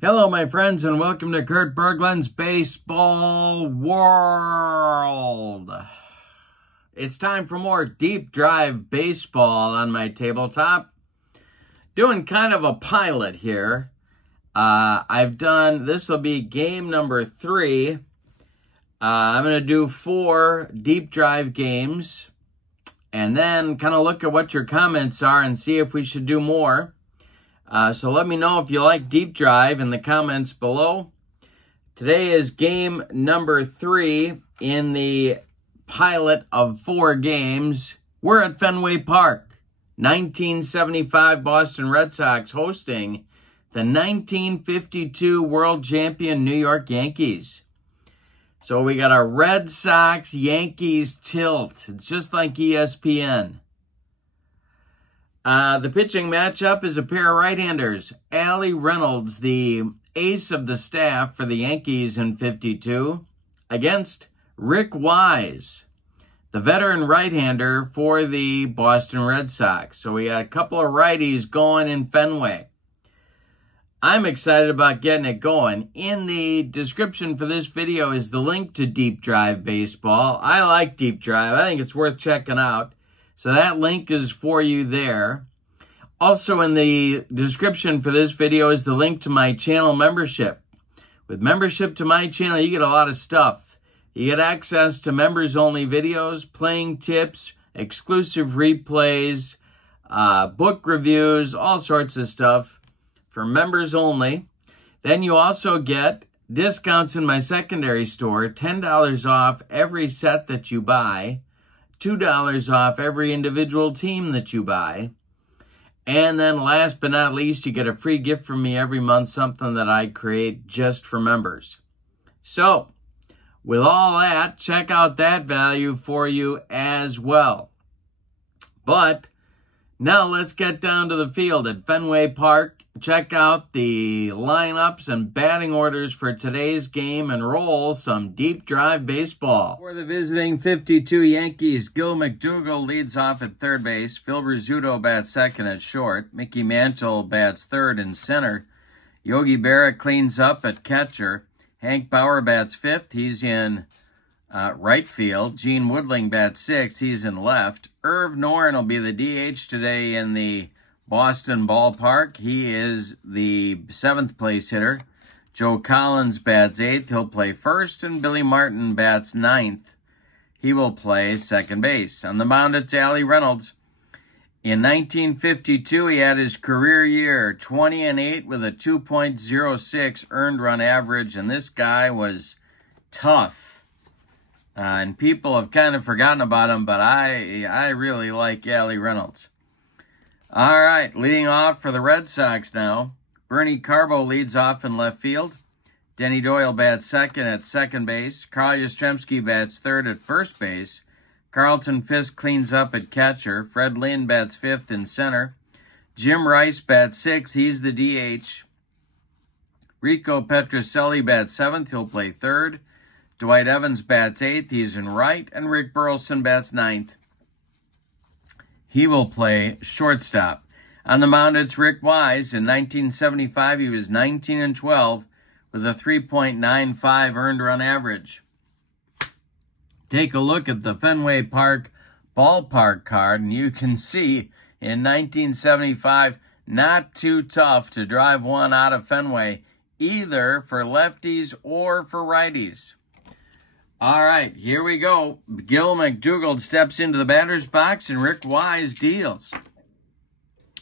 Hello, my friends, and welcome to Kurt Berglund's Baseball World. It's time for more deep drive baseball on my tabletop. Doing kind of a pilot here. This will be game number 3. I'm going to do 4 deep drive games and then kind of look at what your comments are and see if we should do more. So let me know if you like deep drive in the comments below. Today is game number 3 in the pilot of 4 games. We're at Fenway Park. 1975 Boston Red Sox hosting the 1952 world champion New York Yankees. So we got a Red Sox-Yankees tilt. It's just like ESPN. The pitching matchup is a pair of right-handers. Allie Reynolds, the ace of the staff for the Yankees in 52, against Rick Wise, the veteran right-hander for the Boston Red Sox. So we got a couple of righties going in Fenway. I'm excited about getting it going. In the description for this video is the link to Deep Drive Baseball. I like Deep Drive. I think it's worth checking out. So that link is for you there. Also in the description for this video is the link to my channel membership. With membership to my channel, you get a lot of stuff. You get access to members-only videos, playing tips, exclusive replays, book reviews, all sorts of stuff for members only. Then you also get discounts in my secondary store, $10 off every set that you buy, $2 off every individual team that you buy. And then last but not least, you get a free gift from me every month, something that I create just for members. So, with all that, check out that value for you as well. But now let's get down to the field at Fenway Park. Check out the lineups and batting orders for today's game and roll some deep drive baseball. For the visiting 52 Yankees, Gil McDougall leads off at third base. Phil Rizzuto bats second at short. Mickey Mantle bats third and center. Yogi Berra cleans up at catcher. Hank Bauer bats fifth. He's in right field. Gene Woodling bats sixth. He's in left. Irv Norrin will be the DH today in the Boston ballpark. He is the 7th place hitter. Joe Collins bats 8th. He'll play first. And Billy Martin bats 9th. He will play second base. On the mound, it's Allie Reynolds. In 1952, he had his career year, 20-8 with a 2.06 earned run average. And this guy was tough. And people have kind of forgotten about him, but I really like Allie Reynolds. All right, leading off for the Red Sox now. Bernie Carbo leads off in left field. Denny Doyle bats second at second base. Carl Yastrzemski bats third at first base. Carlton Fisk cleans up at catcher. Fred Lynn bats fifth in center. Jim Rice bats sixth. He's the DH. Rico Petrocelli bats seventh. He'll play third. Dwight Evans bats eighth. He's in right. And Rick Burleson bats ninth. He will play shortstop. On the mound, it's Rick Wise. In 1975, he was 19-12 with a 3.95 earned run average. Take a look at the Fenway Park ballpark card, and you can see in 1975, not too tough to drive one out of Fenway, either for lefties or for righties. All right, here we go. Gil McDougall steps into the batter's box and Rick Wise deals.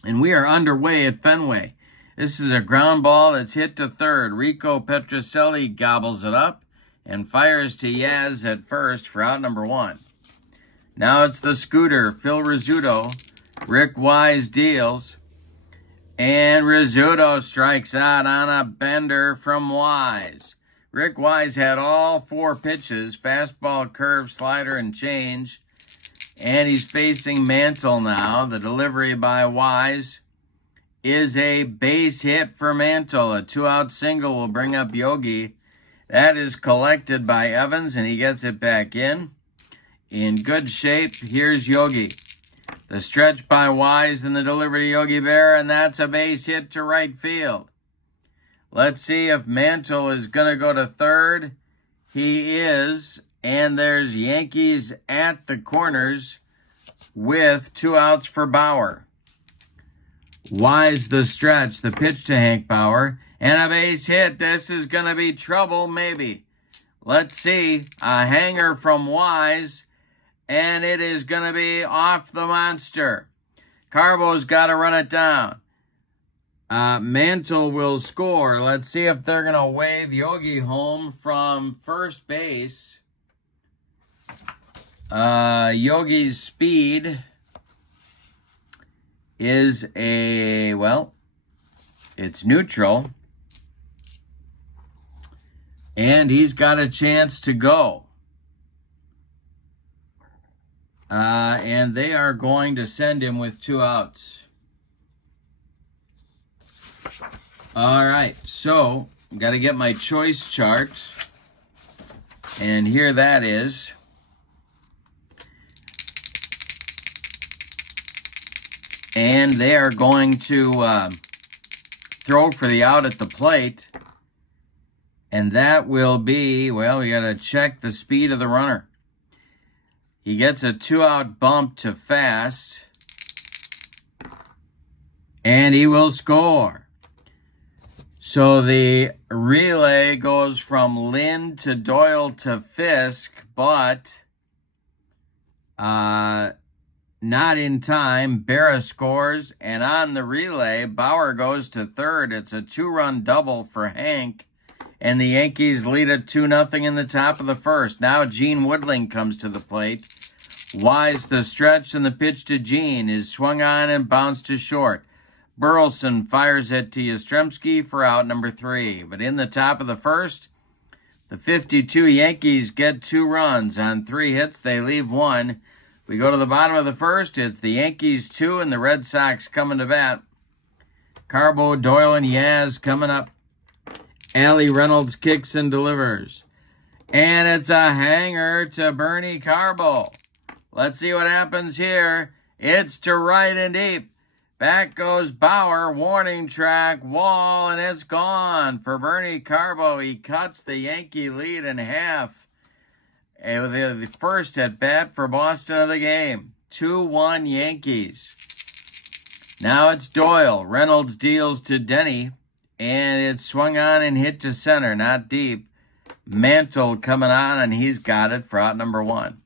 And we are underway at Fenway. This is a ground ball that's hit to third. Rico Petrocelli gobbles it up and fires to Yaz at first for out number 1. Now it's the scooter, Phil Rizzuto. Rick Wise deals. And Rizzuto strikes out on a bender from Wise. Rick Wise had all 4 pitches, fastball, curve, slider, and change. And he's facing Mantle now. The delivery by Wise is a base hit for Mantle. A 2-out single will bring up Yogi. That is collected by Evans, and he gets it back in. In good shape, here's Yogi. The stretch by Wise and the delivery to Yogi Berra, and that's a base hit to right field. Let's see if Mantle is going to go to third. He is. And there's Yankees at the corners with 2 outs for Bauer. Wise the stretch, the pitch to Hank Bauer. And a base hit. This is going to be trouble, maybe. Let's see. A hanger from Wise. And it is going to be off the monster. Carbo's got to run it down. Mantle will score. Let's see if they're going to wave Yogi home from first base. Yogi's speed is it's neutral. And he's got a chance to go. And they are going to send him with 2 outs. All right, so got to get my choice chart. And here that is. And they are going to throw for the out at the plate. And that will be, well, we got to check the speed of the runner. He gets a 2-out bump to fast. And he will score. So the relay goes from Lynn to Doyle to Fisk, but not in time. Berra scores, and on the relay, Bauer goes to third. It's a 2-run double for Hank, and the Yankees lead it 2-0 in the top of the first. Now Gene Woodling comes to the plate. Wise the stretch, and the pitch to Gene is swung on and bounced to short. Burleson fires it to Yastrzemski for out number 3. But in the top of the first, the 52 Yankees get 2 runs. On 3 hits, they leave 1. We go to the bottom of the first. It's the Yankees 2 and the Red Sox coming to bat. Carbo, Doyle, and Yaz coming up. Allie Reynolds kicks and delivers. And it's a hanger to Bernie Carbo. Let's see what happens here. It's to right and deep. Back goes Bauer, warning track, wall, and it's gone for Bernie Carbo. He cuts the Yankee lead in half. The first at bat for Boston of the game. 2-1 Yankees. Now it's Doyle. Reynolds deals to Denny, and it's swung on and hit to center, not deep. Mantle coming on, and he's got it for out number 1.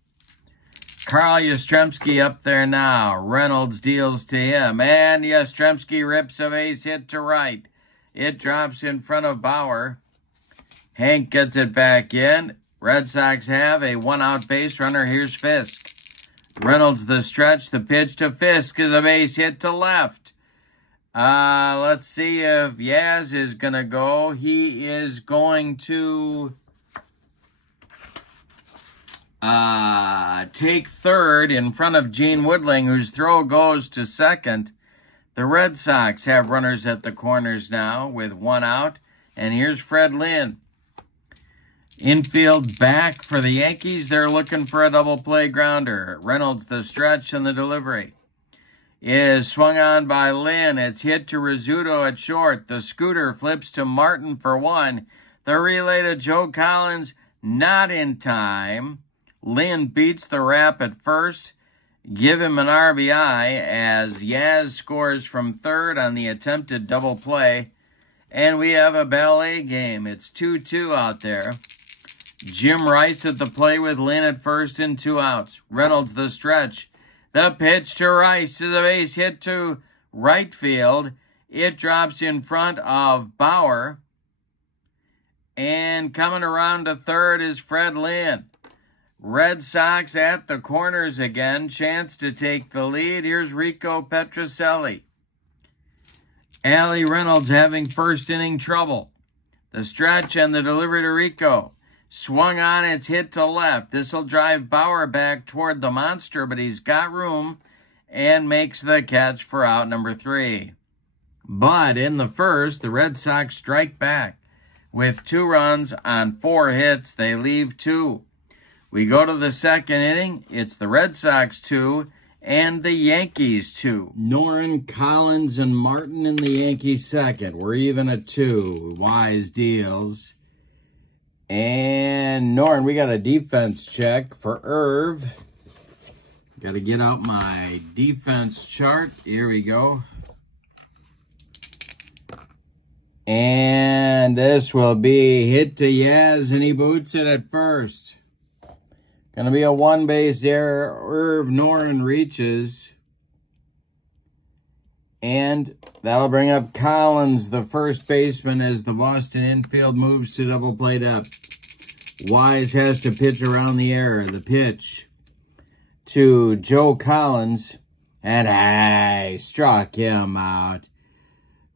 Carl Yastrzemski up there now. Reynolds deals to him, and Yastrzemski rips a base hit to right. It drops in front of Bauer. Hank gets it back in. Red Sox have a 1-out base runner. Here's Fisk. Reynolds the stretch. The pitch to Fisk is a base hit to left. Let's see if Yaz is going to go. He is going to take third in front of Gene Woodling, whose throw goes to second. The Red Sox have runners at the corners now with 1 out. And here's Fred Lynn. Infield back for the Yankees. They're looking for a double play grounder. Reynolds the stretch and the delivery is swung on by Lynn. It's hit to Rizzuto at short. The scooter flips to Martin for 1. The relay to Joe Collins, not in time. Lynn beats the wrap at first. Give him an RBI as Yaz scores from third on the attempted double play. And we have a ballet game. It's 2-2 out there. Jim Rice at the play with Lynn at first and 2 outs. Reynolds the stretch. The pitch to Rice is a base hit to right field. It drops in front of Bauer. And coming around to third is Fred Lynn. Red Sox at the corners again. Chance to take the lead. Here's Rico Petrocelli. Allie Reynolds having first inning trouble. The stretch and the delivery to Rico. Swung on, it's hit to left. This will drive Bauer back toward the monster, but he's got room and makes the catch for out number 3. But in the first, the Red Sox strike back. With 2 runs on 4 hits, they leave 2. We go to the second inning. It's the Red Sox 2 and the Yankees 2. Noren, Collins, and Martin in the Yankees second. We're even at 2. Wise deals. And Noren, we got a defense check for Irv. Got to get out my defense chart. Here we go. And this will be hit to Yaz, and he boots it at first. Going to be a one-base error. Irv Noren reaches. And that'll bring up Collins, the first baseman, as the Boston infield moves to double play up. Wise has to pitch around the error. The pitch to Joe Collins. And I struck him out.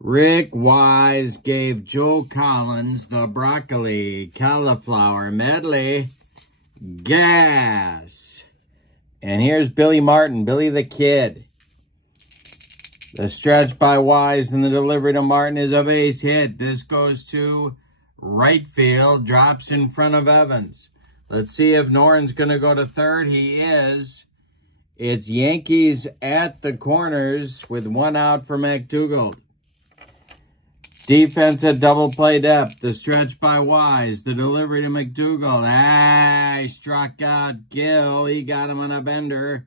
Rick Wise gave Joe Collins the broccoli cauliflower medley. Gas. And here's Billy Martin, Billy the Kid. The stretch by Wise and the delivery to Martin is a base hit. This goes to right field, drops in front of Evans. Let's see if Noren's going to go to third. He is. It's Yankees at the corners with one out for McDougald. Defense at double play depth. The stretch by Wise. The delivery to McDougald. He struck out Gill. He got him on a bender.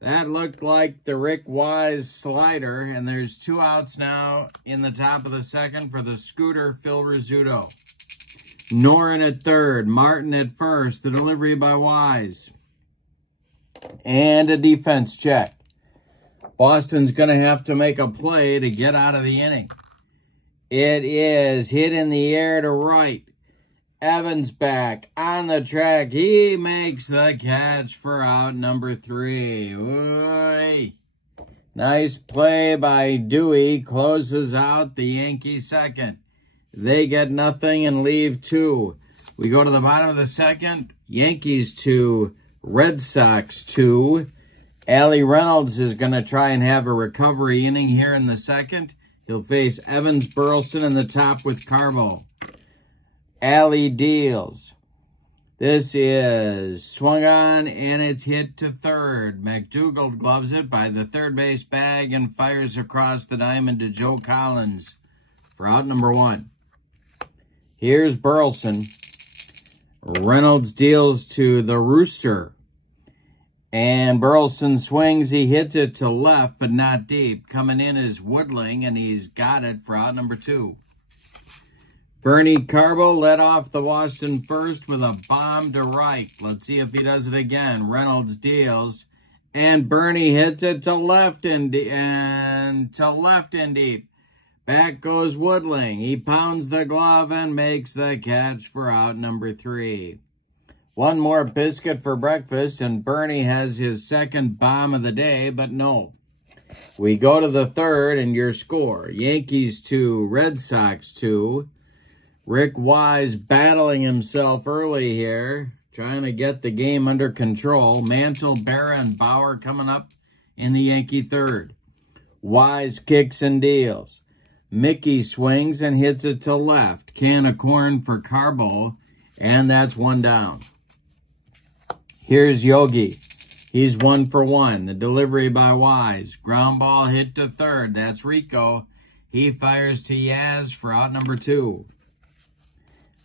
That looked like the Rick Wise slider. And there's 2 outs now in the top of the second for the scooter, Phil Rizzuto. Noren at third. Martin at first. The delivery by Wise. And a defense check. Boston's going to have to make a play to get out of the inning. It is hit in the air to right. Evans back on the track. He makes the catch for out number 3. Oy. Nice play by Dewey. Closes out the Yankee second. They get nothing and leave 2. We go to the bottom of the second. Yankees 2, Red Sox 2. Allie Reynolds is going to try and have a recovery inning here in the second. He'll face Evans Burleson in the top with Carbo. Allie deals. This is swung on, and it's hit to third. McDougald gloves it by the third base bag and fires across the diamond to Joe Collins for out number 1. Here's Burleson. Reynolds deals to the Rooster. And Burleson swings. He hits it to left, but not deep. Coming in is Woodling, and he's got it for out number 2. Bernie Carbo led off the Boston first with a bomb to right. Let's see if he does it again. Reynolds deals, and Bernie hits it to left and deep. Back goes Woodling. He pounds the glove and makes the catch for out number 3. One more biscuit for breakfast, and Bernie has his second bomb of the day, but no. We go to the third, and your score. Yankees 2, Red Sox 2. Rick Wise battling himself early here, trying to get the game under control. Mantle, Berra, and Bauer coming up in the Yankee third. Wise kicks and deals. Mickey swings and hits it to left. Can of corn for Carbo, and that's 1 down. Here's Yogi. He's 1 for 1. The delivery by Wise. Ground ball hit to third. That's Rico. He fires to Yaz for out number 2.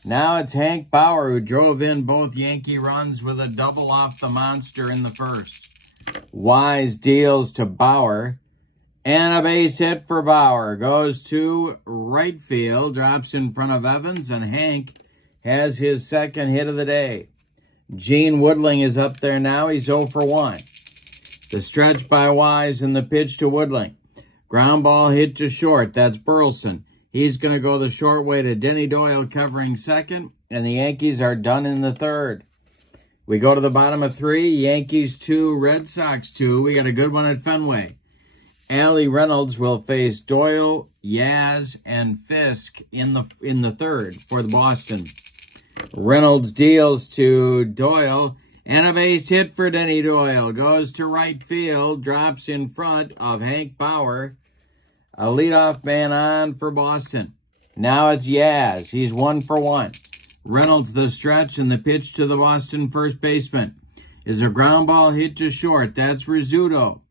Now it's Hank Bauer, who drove in both Yankee runs with a double off the monster in the first. Wise deals to Bauer. And a base hit for Bauer. Goes to right field. Drops in front of Evans. And Hank has his second hit of the day. Gene Woodling is up there now. He's 0 for 1. The stretch by Wise and the pitch to Woodling. Ground ball hit to short. That's Burleson. He's going to go the short way to Denny Doyle covering second. And the Yankees are done in the third. We go to the bottom of 3. Yankees 2, Red Sox 2. We got a good one at Fenway. Allie Reynolds will face Doyle, Yaz, and Fisk in the third for the Boston. Reynolds deals to Doyle, and a base hit for Denny Doyle. Goes to right field, drops in front of Hank Bauer. A leadoff man on for Boston. Now it's Yaz. He's 1 for 1. Reynolds the stretch, and the pitch to the Boston first baseman is a ground ball hit to short. That's Rizzuto.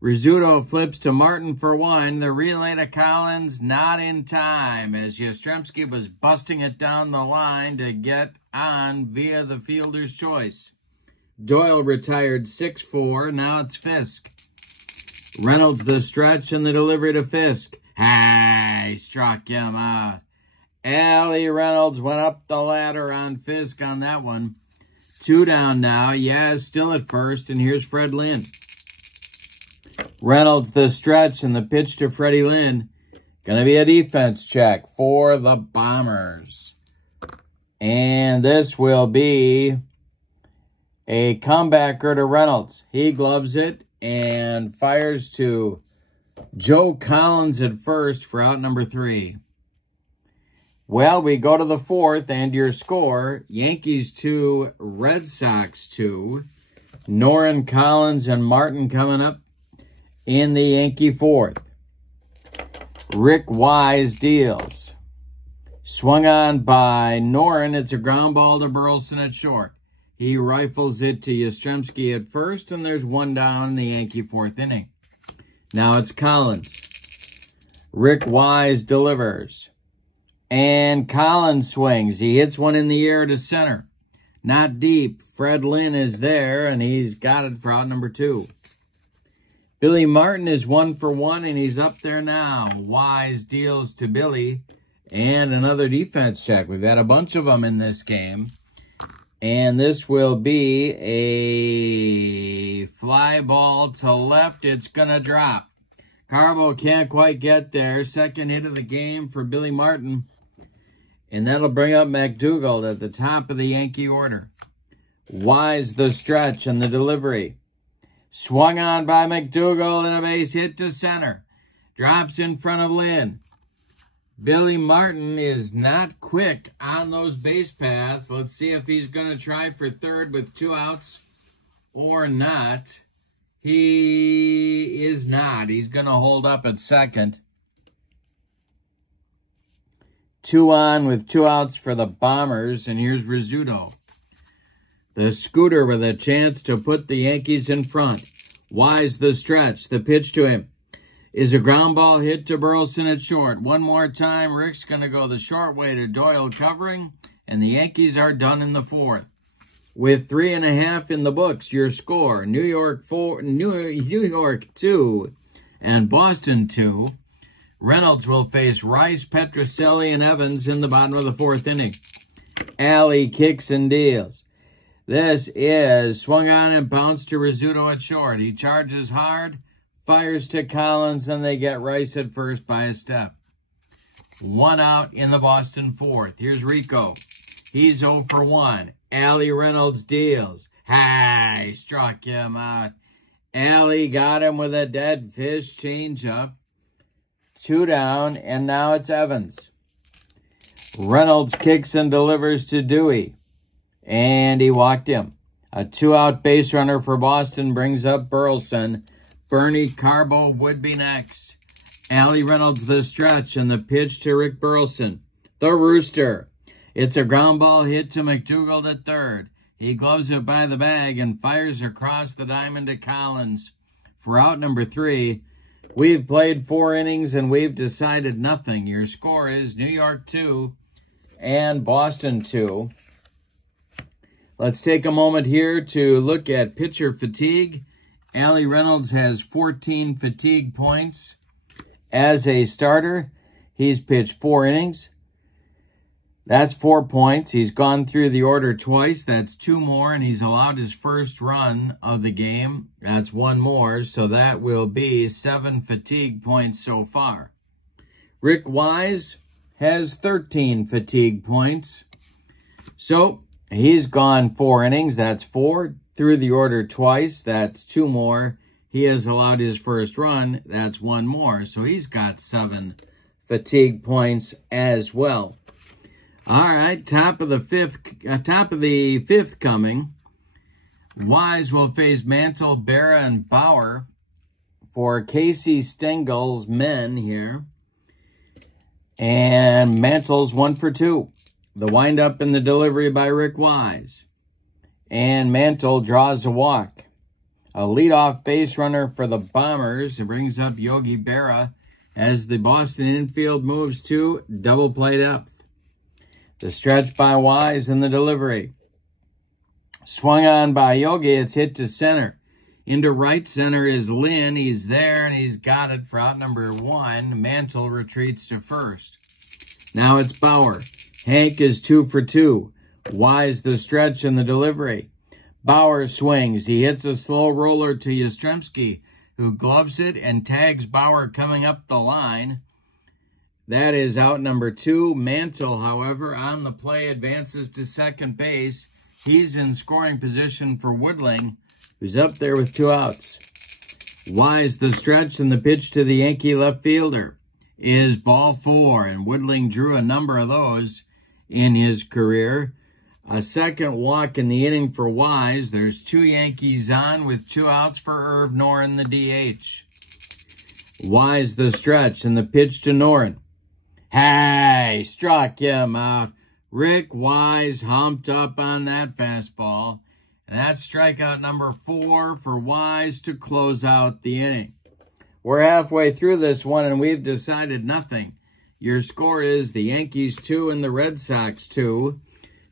Rizzuto flips to Martin for one. The relay to Collins, not in time, as Yastrzemski was busting it down the line to get on via the fielder's choice. Doyle retired 6-4. Now it's Fisk. Reynolds the stretch and the delivery to Fisk. He struck him out. Allie Reynolds went up the ladder on Fisk on that one. 2 down now. Yaz still at first, and here's Fred Lynn. Reynolds the stretch and the pitch to Freddie Lynn. Going to be a defense check for the Bombers. And this will be a comebacker to Reynolds. He gloves it and fires to Joe Collins at first for out number 3. Well, we go to the 4th, and your score, Yankees 2, Red Sox 2. Noren, Collins, and Martin coming up in the Yankee 4th. Rick Wise deals. Swung on by Noren. It's a ground ball to Burleson at short. He rifles it to Yastrzemski at first, and there's 1 down in the Yankee 4th inning. Now it's Collins. Rick Wise delivers. And Collins swings. He hits one in the air to center. Not deep. Fred Lynn is there, and he's got it for out number 2. Billy Martin is 1 for 1, and he's up there now. Wise deals to Billy. And another defense check. We've had a bunch of them in this game. And this will be a fly ball to left. It's going to drop. Carbo can't quite get there. Second hit of the game for Billy Martin. And that'll bring up McDougald at the top of the Yankee order. Wise the stretch and the delivery. Swung on by McDougald and a base hit to center. Drops in front of Lynn. Billy Martin is not quick on those base paths. Let's see if he's going to try for third with 2 outs or not. He is not. He's going to hold up at second. 2 on with 2 outs for the Bombers, and here's Rizzuto. The scooter with a chance to put the Yankees in front. Wise the stretch. The pitch to him is a ground ball hit to Burleson at short. One more time, Rick's going to go the short way to Doyle covering, and the Yankees are done in the 4th. With 3.5 in the books, your score, New York 2 and Boston 2. Reynolds will face Rice, Petrocelli, and Evans in the bottom of the 4th inning. Allie kicks and deals. This is swung on and bounced to Rizzuto at short. He charges hard, fires to Collins, and they get Rice at first by a step. 1 out in the Boston 4th. Here's Rico. He's 0 for 1. Allie Reynolds deals. He struck him out. Allie got him with a dead fish changeup. 2 down, and now it's Evans. Reynolds kicks and delivers to Dewey, and he walked him. A 2-out base runner for Boston brings up Burleson. Bernie Carbo would be next. Allie Reynolds the stretch, and the pitch to Rick Burleson. The Rooster. It's a ground ball hit to McDougald at third. He gloves it by the bag and fires across the diamond to Collins for out number 3. We've played 4 innings and we've decided nothing. Your score is New York 2 and Boston 2. Let's take a moment here to look at pitcher fatigue. Allie Reynolds has 14 fatigue points. As a starter, he's pitched 4 innings. That's 4 points. He's gone through the order twice. That's 2 more, and he's allowed his first run of the game. That's 1 more, so that will be 7 fatigue points so far. Rick Wise has 13 fatigue points. So he's gone 4 innings. That's 4. Through the order twice. That's 2 more. He has allowed his first run. That's 1 more. So he's got 7 fatigue points as well. All right, top of the fifth coming. Wise will face Mantle, Berra, and Bauer for Casey Stengel's men here. And Mantle's 1 for 2. The windup and the delivery by Rick Wise. and Mantle draws a walk. A leadoff base runner for the Bombers. It brings up Yogi Berra as the Boston infield moves to double play depth. The stretch by Wise in the delivery. Swung on by Yogi. It's hit to center. Into right center is Lynn. He's there, and he's got it for out number 1. Mantle retreats to first. Now it's Bauer. Hank is 2 for 2. Wise the stretch in the delivery. Bauer swings. He hits a slow roller to Yastrzemski, who gloves it and tags Bauer coming up the line. That is out number 2. Mantle, however, on the play advances to second base. He's in scoring position for Woodling, who's up there with 2 outs. Wise the stretch, and the pitch to the Yankee left fielder is ball 4, and Woodling drew a number of those in his career. A second walk in the inning for Wise. There's 2 Yankees on with 2 outs for Irv Noren, the DH. Wise the stretch, and the pitch to Noren. Hey, struck him out. Rick Wise humped up on that fastball. And that's strikeout number 4 for Wise to close out the inning. We're halfway through this one, and we've decided nothing. Your score is the Yankees 2 and the Red Sox 2.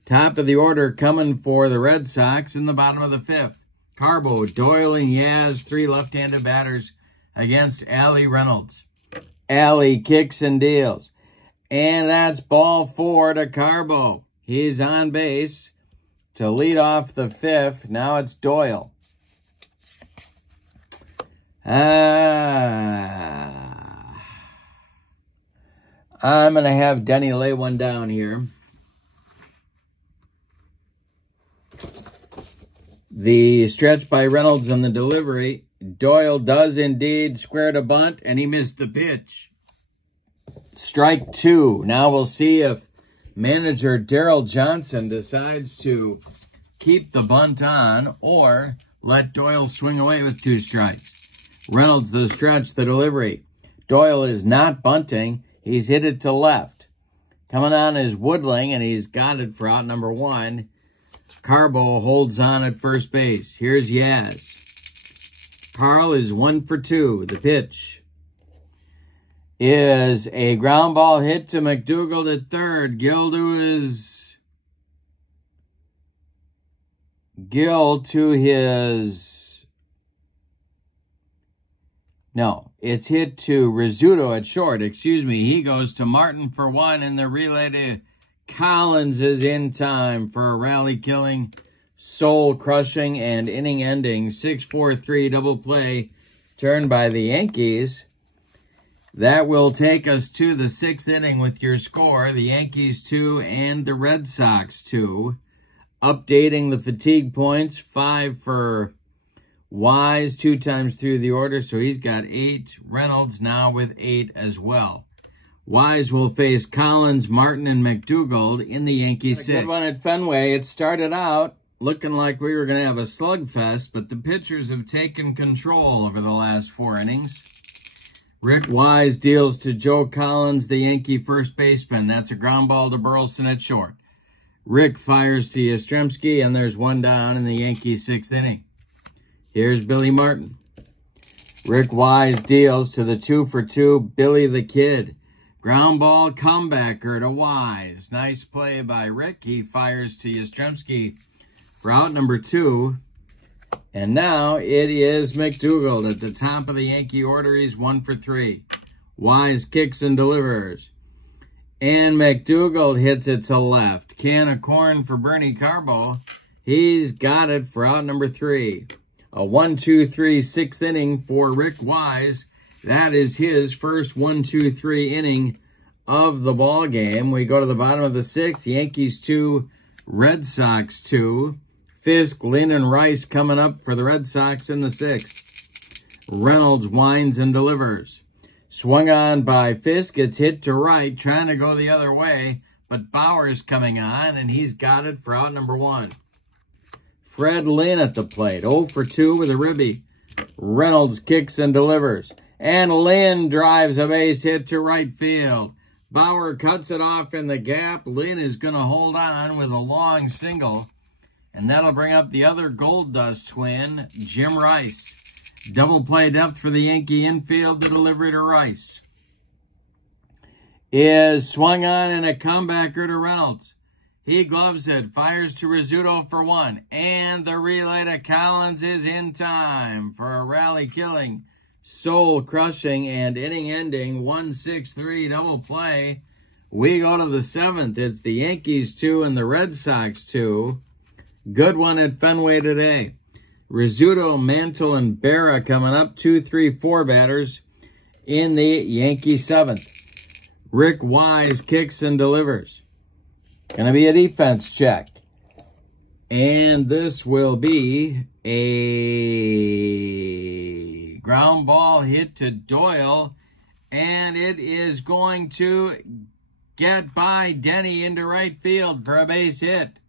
Top of the order coming for the Red Sox in the bottom of the 5th. Carbo, Doyle, and Yaz, 3 left-handed batters against Allie, Reynolds. Allie kicks and deals. And that's ball 4 to Carbo. He's on base to lead off the 5th. Now it's Doyle. I'm going to have Denny lay one down here. The stretch by Reynolds on the delivery. Doyle does indeed square to bunt, and he missed the pitch. Strike 2. Now we'll see if manager Daryl Johnson decides to keep the bunt on or let Doyle swing away with 2 strikes. Reynolds the stretch, the delivery. Doyle is not bunting. He's hit it to left. Coming on is Woodling, and he's got it for out number 1. Carbo holds on at first base. Here's Yaz. Carl is 1 for 2. The pitch is a ground ball hit to McDougal at third. Gill to his... No, it's hit to Rizzuto at short. Excuse me. He goes to Martin for 1, and the relay to Collins is in time for a rally-killing, soul-crushing, and inning-ending 6-4-3 double play turned by the Yankees. That will take us to the 6th inning with your score, the Yankees 2 and the Red Sox 2. Updating the fatigue points, 5 for Wise 2 times through the order, so he's got 8. Reynolds now with 8 as well. Wise will face Collins, Martin, and McDougal in the Yankee 6. Good one at Fenway. It started out looking like we were going to have a slugfest, but the pitchers have taken control over the last 4 innings. Rick Wise deals to Joe Collins, the Yankee first baseman. That's a ground ball to Burleson at short. Rick fires to Yastrzemski, and there's 1 down in the Yankee 6th inning. Here's Billy Martin. Rick Wise deals to the 2 for 2, Billy the Kid. Ground ball comebacker to Wise. Nice play by Rick. He fires to Yastrzemski for out number 2. And now it is McDougal at the top of the Yankee order. He's 1 for 3. Wise kicks and delivers. And McDougal hits it to left. Can of corn for Bernie Carbo. He's got it for out number 3. A 1-2-3 6th inning for Rick Wise. That is his first 1-2-3 inning of the ball game. We go to the bottom of the 6th. Yankees 2, Red Sox 2. Fisk, Lynn, and Rice coming up for the Red Sox in the 6th. Reynolds winds and delivers. Swung on by Fisk. It's hit to right, trying to go the other way, but Bauer's coming on, and he's got it for out number 1. Fred Lynn at the plate, 0 for 2 with a ribby. Reynolds kicks and delivers. And Lynn drives a base hit to right field. Bauer cuts it off in the gap. Lynn is going to hold on with a long single. And that'll bring up the other Gold Dust twin, Jim Rice. Double play depth for the Yankee infield. The delivery to Rice is swung on and a comebacker to Reynolds. He gloves it, fires to Rizzuto for one, and the relay to Collins is in time for a rally-killing, soul-crushing, and inning-ending 1-6-3 double play. We go to the 7th. It's the Yankees 2 and the Red Sox 2. Good one at Fenway today. Rizzuto, Mantle, and Berra coming up. 2, 3, 4 batters in the Yankee 7th. Rick Wise kicks and delivers. Going to be a defense check. And this will be a ground ball hit to Doyle. And it is going to get by Denny into right field for a base hit.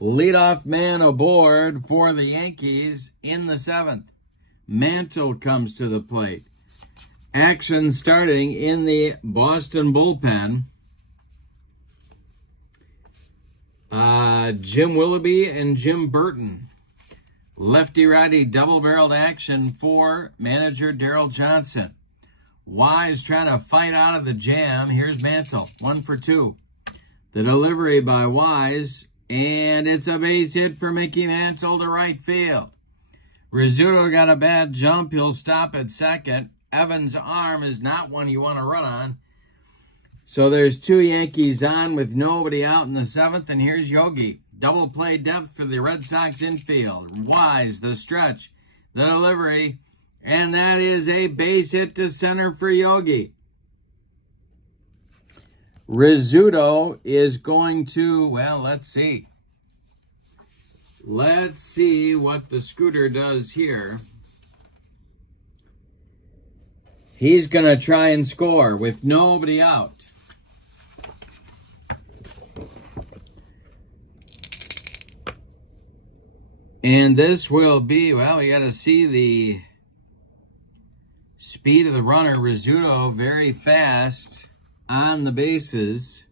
Leadoff man aboard for the Yankees in the 7th. Mantle comes to the plate. Action starting in the Boston bullpen. Jim Willoughby and Jim Burton. Lefty-righty double-barreled action for manager Darryl Johnson. Wise trying to fight out of the jam. Here's Mantle, 1 for 2. The delivery by Wise, and it's a base hit for Mickey Mantle to right field. Rizzuto got a bad jump. He'll stop at second. Evans' arm is not one you want to run on. So there's 2 Yankees on with nobody out in the 7th, and here's Yogi. Double play depth for the Red Sox infield. Wise, the stretch, the delivery, and that is a base hit to center for Yogi. Rizzuto is going to, well, let's see. Let's see what the scooter does here. He's going to try and score with nobody out. And this will be, well, we got to see the speed of the runner. Rizzuto very fast on the bases.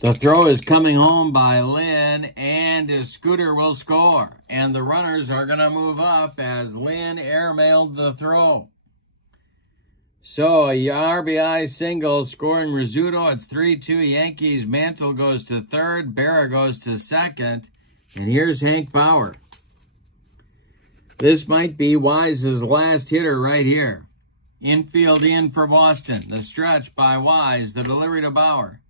The throw is coming home by Lynn, and his scooter will score. And the runners are going to move up as Lynn airmailed the throw. So a RBI single scoring Rizzuto. It's 3-2 Yankees. Mantle goes to third. Berra goes to second. And here's Hank Bauer. This might be Wise's last hitter right here. Infield in for Boston. The stretch by Wise. The delivery to Bauer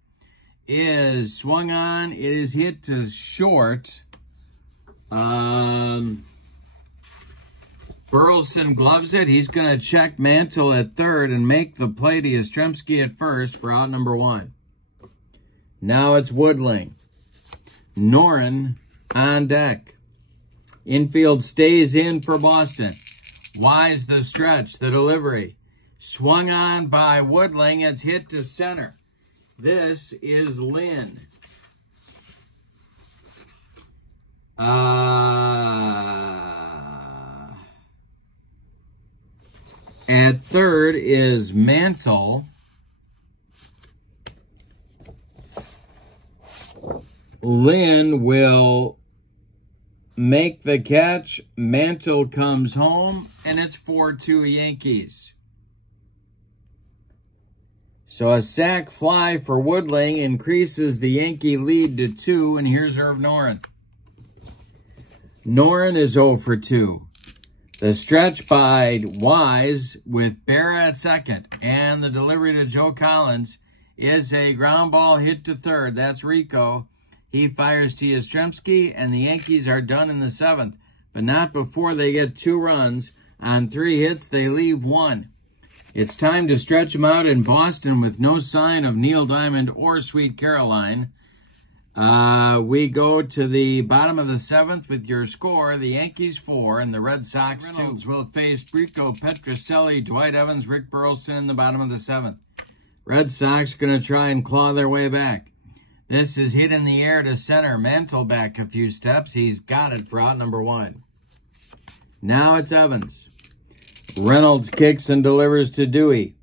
is swung on. It is hit to short. Burleson gloves it. He's going to check Mantle at third and make the play to Yastrzemski at first for out number 1. Now it's Woodling. Noren on deck. Infield stays in for Boston. Wise the stretch, the delivery. Swung on by Woodling. It's hit to center. This is Lynn. At third is Mantle. Lynn will make the catch. Mantle comes home, and it's 4-2 Yankees. So a sac fly for Woodling increases the Yankee lead to 2, and here's Irv Noren. Noren is 0 for 2. The stretch by Wise with Berra at second, and the delivery to Joe Collins is a ground ball hit to third. That's Rico. He fires to Yastrzemski, and the Yankees are done in the 7th, but not before they get 2 runs. On 3 hits, they leave 1. It's time to stretch them out in Boston with no sign of Neil Diamond or Sweet Caroline. We go to the bottom of the 7th with your score. The Yankees 4 and the Red Sox 2. Reynolds will face Brico, Petrocelli, Dwight Evans, Rick Burleson in the bottom of the 7th. Red Sox going to try and claw their way back. This is hit in the air to center. Mantle back a few steps. He's got it for out number 1. Now it's Evans. Reynolds kicks and delivers to Dewey.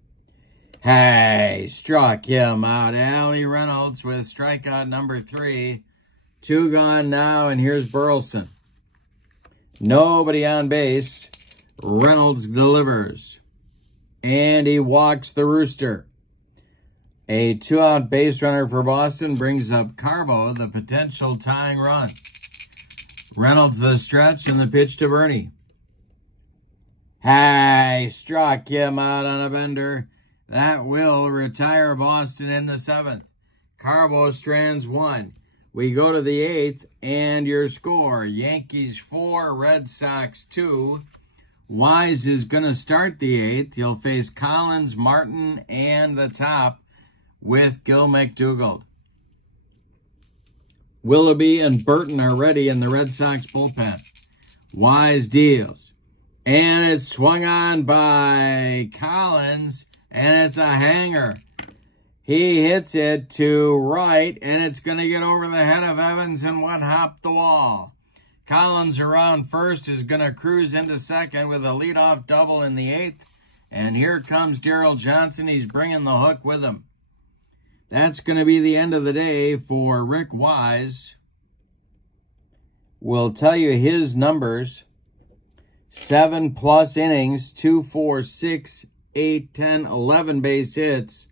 Hey, struck him out. Allie Reynolds with strikeout number 3. 2 gone now, and here's Burleson. Nobody on base. Reynolds delivers. And he walks the rooster. A 2-out base runner for Boston brings up Carbo, the potential tying run. Reynolds the stretch and the pitch to Bernie. Hey, struck him out on a bender. That will retire Boston in the 7th. Carbo strands 1. We go to the 8th, and your score, Yankees 4, Red Sox 2. Wise is going to start the 8th. He'll face Collins, Martin, and the top with Gil McDougald. Willoughby and Burton are ready in the Red Sox bullpen. Wise deals. And it's swung on by Collins, and it's a hanger. He hits it to right, and it's going to get over the head of Evans and one-hop the wall. Collins around first is going to cruise into second with a leadoff double in the 8th. And here comes Darryl Johnson. He's bringing the hook with him. That's going to be the end of the day for Rick Wise. We'll tell you his numbers. 7+ innings, 2, 4, 6, 8, 10, 11 base hits.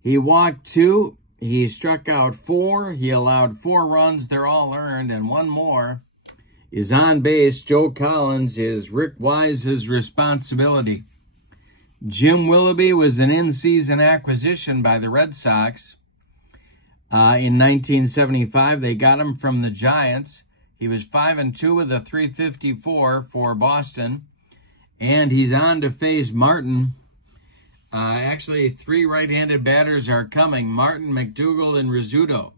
He walked 2. He struck out 4. He allowed 4 runs. They're all earned. And 1 more is on base. Joe Collins is Rick Wise's responsibility. Jim Willoughby was an in-season acquisition by the Red Sox. In 1975, they got him from the Giants. He was 5-2 with a .354 for Boston. And he's on to face Martin. Actually, 3 right-handed batters are coming. Martin, McDougald, and Rizzuto.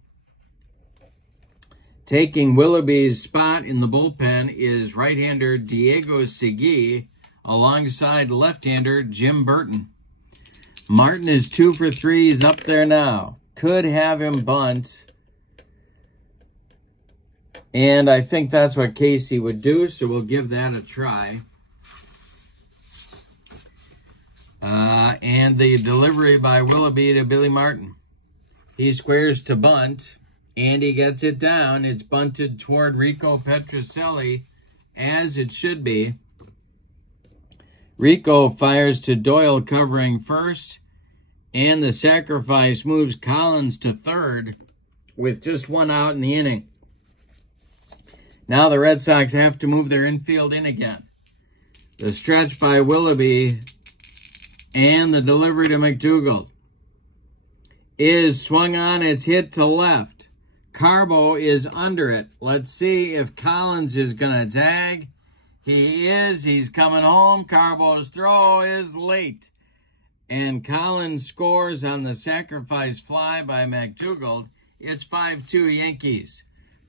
Taking Willoughby's spot in the bullpen is right-hander Diego Segui alongside left-hander Jim Burton. Martin is 2 for 3. He's up there now. Could have him bunt. And I think that's what Casey would do, so we'll give that a try. And the delivery by Willoughby to Billy Martin. He squares to bunt, and he gets it down. It's bunted toward Rico Petrocelli, as it should be. Rico fires to Doyle covering first, and the sacrifice moves Collins to third with just 1 out in the inning. Now the Red Sox have to move their infield in again. The stretch by Willoughby and the delivery to McDougald is swung on. It's hit to left. Carbo is under it. Let's see if Collins is going to tag. He is. He's coming home. Carbo's throw is late. And Collins scores on the sacrifice fly by McDougald. It's 5-2 Yankees.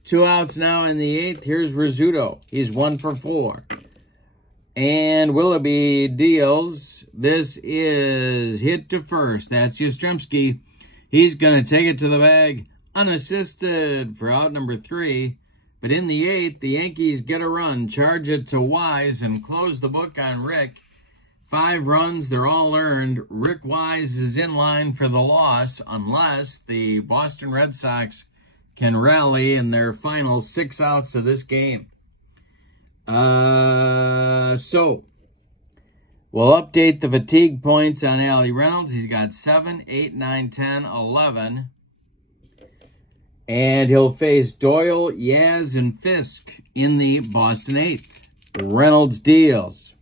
2 outs now in the 8th. Here's Rizzuto. He's 1 for 4. And Willoughby deals. This is hit to first. That's Yastrzemski. He's going to take it to the bag unassisted for out number 3. But in the 8th, the Yankees get a run, charge it to Wise, and close the book on Rick. 5 runs, they're all earned. Rick Wise is in line for the loss unless the Boston Red Sox can rally in their final 6 outs of this game. So, we'll update the fatigue points on Allie Reynolds. He's got 7, 8, 9, 10, 11. And he'll face Doyle, Yaz, and Fisk in the Boston 8th. Reynolds deals.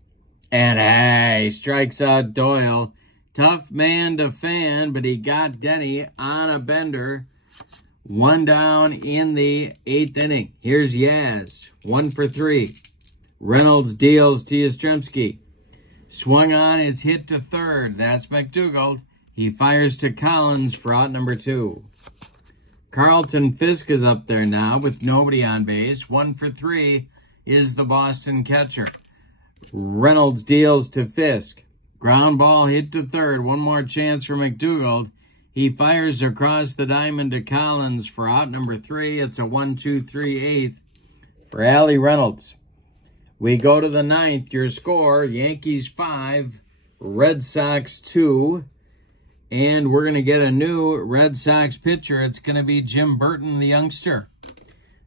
And hey, strikes out Doyle. Tough man to fan, but he got Denny on a bender. 1 down in the 8th inning. Here's Yaz, 1 for 3. Reynolds deals to Yastrzemski. Swung on, it's hit to third. That's McDougald. He fires to Collins for out number 2. Carlton Fisk is up there now with nobody on base. 1 for 3 is the Boston catcher. Reynolds deals to Fisk. Ground ball hit to third. 1 more chance for McDougald. He fires across the diamond to Collins for out number 3. It's a 1-2-3-8 for Allie Reynolds. We go to the 9th. Your score, Yankees 5, Red Sox 2. And we're going to get a new Red Sox pitcher. It's going to be Jim Burton, the youngster.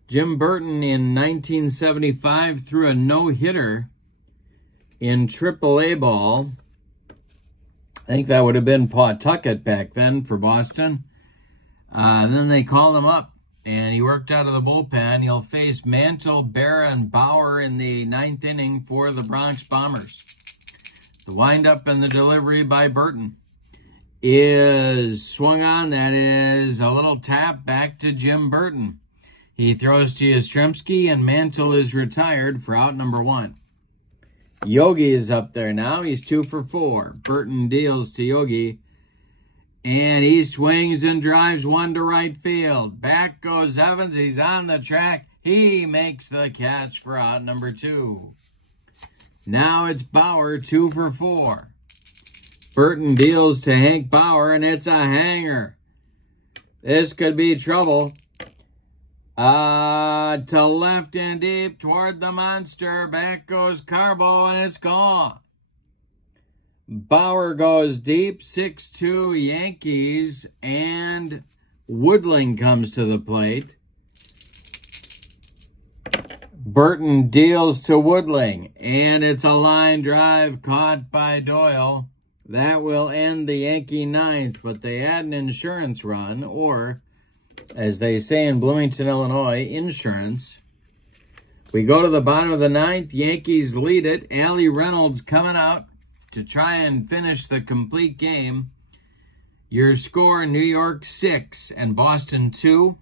Jim Burton in 1975 threw a no-hitter in AAA ball. I think that would have been Pawtucket back then for Boston. Then they called him up, and he worked out of the bullpen. He'll face Mantle, Berra, and Bauer in the 9th inning for the Bronx Bombers. The windup and the delivery by Burton is swung on. That is a little tap back to Jim Burton. He throws to Yastrzemski, and Mantle is retired for out number 1. Yogi is up there now. He's 2 for 4. Burton deals to Yogi, and he swings and drives one to right field. Back goes Evans. He's on the track. He makes the catch for out number 2. Now it's Bauer, 2 for 4. Burton deals to Hank Bauer, and it's a hanger. This could be trouble. To left and deep toward the monster. Back goes Carbo, and it's gone. Bauer goes deep, 6-2 Yankees, and Woodling comes to the plate. Burton deals to Woodling, and it's a line drive caught by Doyle. That will end the Yankee 9th, but they had an insurance run, or, as they say in Bloomington, Illinois, insurance. We go to the bottom of the 9th. Yankees lead it. Allie Reynolds coming out to try and finish the complete game. Your score, New York 6 and Boston 2.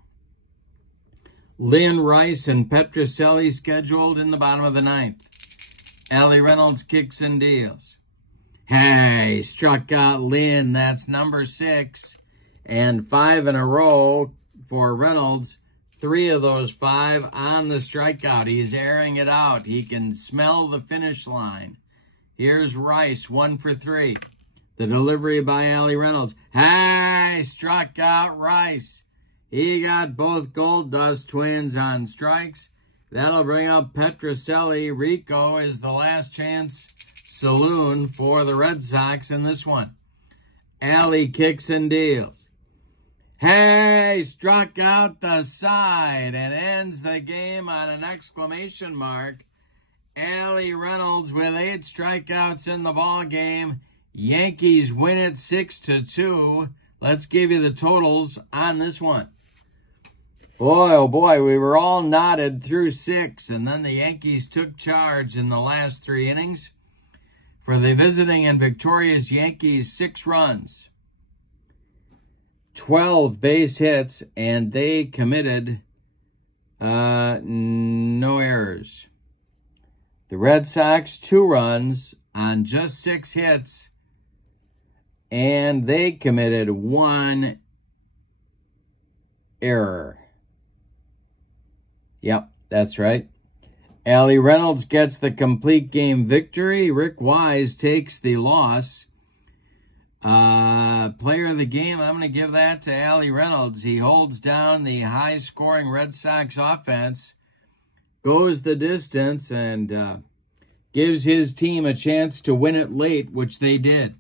Lynn, Rice, and Petrocelli scheduled in the bottom of the 9th. Allie Reynolds kicks and deals. Hey, struck out Lynn. That's number 6. And 5 in a row for Reynolds. 3 of those 5 on the strikeout. He's airing it out. He can smell the finish line. Here's Rice, 1 for 3. The delivery by Allie Reynolds. Hey, struck out Rice. He got both Gold Dust twins on strikes. That'll bring up Petrocelli. Rico is the last chance saloon for the Red Sox in this one. Allie kicks and deals. Hey, struck out the side and ends the game on an exclamation mark. Allie Reynolds with 8 strikeouts in the ball game. Yankees win it 6-2. Let's give you the totals on this one. Boy, oh boy, we were all knotted through 6, and then the Yankees took charge in the last 3 innings. For the visiting and victorious Yankees, 6 runs, 12 base hits, and they committed no errors. The Red Sox, 2 runs on just 6 hits, and they committed 1 error. Yep, that's right. Allie Reynolds gets the complete game victory. Rick Wise takes the loss. Player of the game, I'm going to give that to Allie Reynolds. He holds down the high-scoring Red Sox offense, goes the distance, and gives his team a chance to win it late, which they did.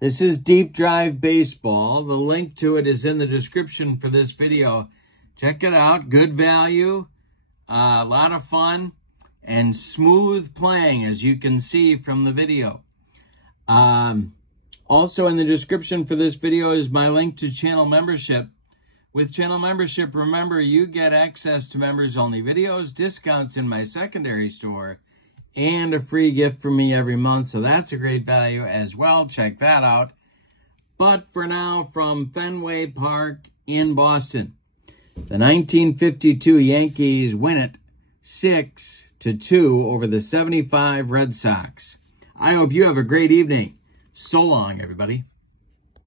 This is Deep Drive Baseball. The link to it is in the description for this video. Check it out. Good value. A lot of fun and smooth playing, as you can see from the video. Also in the description for this video is my link to channel membership. With channel membership, remember, you get access to members-only videos, discounts in my secondary store, and a free gift from me every month. So that's a great value as well. Check that out. But for now, from Fenway Park in Boston, the 1952 Yankees win it 6-2 over the 75 Red Sox. I hope you have a great evening. So long, everybody.